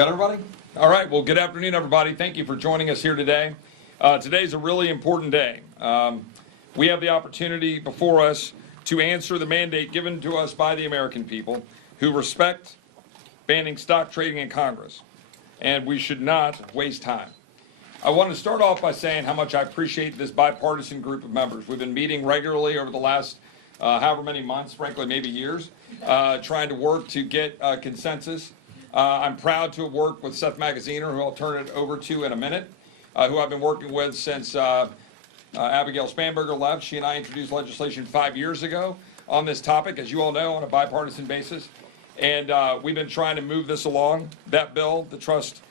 Got everybody? All right, well, good afternoon, everybody. Thank you for joining us here today. Today's a really important day. We have the opportunity before us to answer the mandate given to us by the American people who respect banning stock trading in Congress, and we should not waste time. I want to start off by saying how much I appreciate this bipartisan group of members. We've been meeting regularly over the last however many months, frankly, maybe years, trying to work to get consensus. I'm proud to have worked with Seth Magaziner, who I'll turn it over to in a minute, who I've been working with since Abigail Spanberger left. She and I introduced legislation 5 years ago on this topic, as you all know, on a bipartisan basis. And we've been trying to move this along. That bill, the trust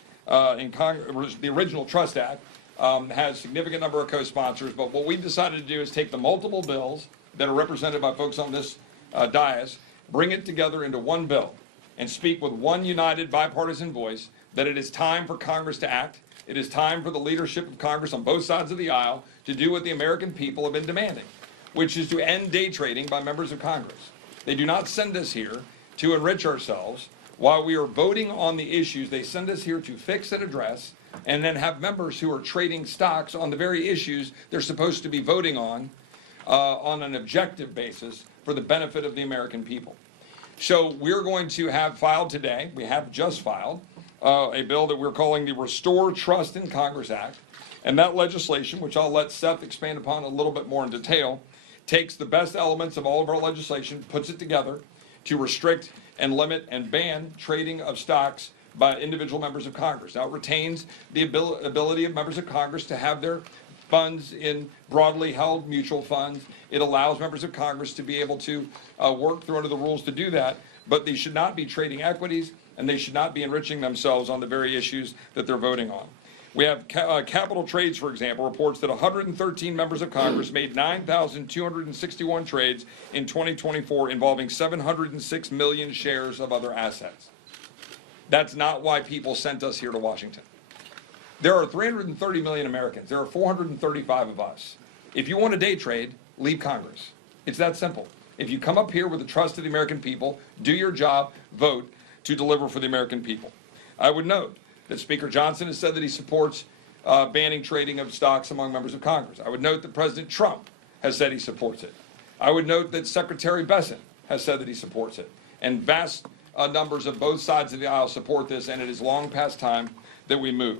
in Congress, the original Trust Act, has a significant number of co-sponsors. But what we've decided to do is take the multiple bills that are represented by folks on this dais, bring it together into one bill, and speak with one united bipartisan voice that it is time for Congress to act. It is time for the leadership of Congress on both sides of the aisle to do what the American people have been demanding, which is to end day trading by members of Congress. They do not send us here to enrich ourselves while we are voting on the issues. They send us here to fix and address, and then have members who are trading stocks on the very issues they're supposed to be voting on an objective basis for the benefit of the American people. So we're going to have filed today, we have just filed, a bill that we're calling the Restore Trust in Congress Act. And that legislation, which I'll let Seth expand upon a little bit more in detail, takes the best elements of all of our legislation, puts it together to restrict and limit and ban trading of stocks by individual members of Congress. Now, it retains the ability of members of Congress to have their funds in broadly held mutual funds. It allows members of Congress to be able to work through under the rules to do that, but they should not be trading equities, and they should not be enriching themselves on the very issues that they're voting on. We have Capital Trades, for example, reports that 113 members of Congress made 9,261 trades in 2024 involving 706 million shares of other assets. That's not why people sent us here to Washington. There are 330 million Americans. There are 435 of us. If you want to day trade, leave Congress. It's that simple. If you come up here with the trust of the American people, do your job, vote to deliver for the American people. I would note that Speaker Johnson has said that he supports banning trading of stocks among members of Congress. I would note that President Trump has said he supports it. I would note that Secretary Besant has said that he supports it. And vast numbers of both sides of the aisle support this, and it is long past time that we move.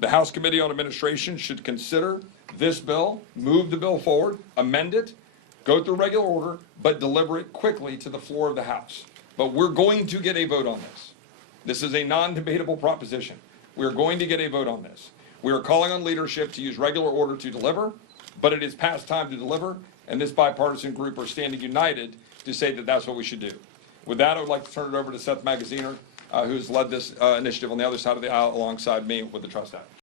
The House Committee on Administration should consider this bill, move the bill forward, amend it, go through regular order, but deliver it quickly to the floor of the House. But we're going to get a vote on this. This is a non-debatable proposition. We're going to get a vote on this. We are calling on leadership to use regular order to deliver, but it is past time to deliver, and this bipartisan group are standing united to say that that's what we should do. With that, I would like to turn it over to Seth Magaziner, who's led this initiative on the other side of the aisle alongside me with the Trust Act.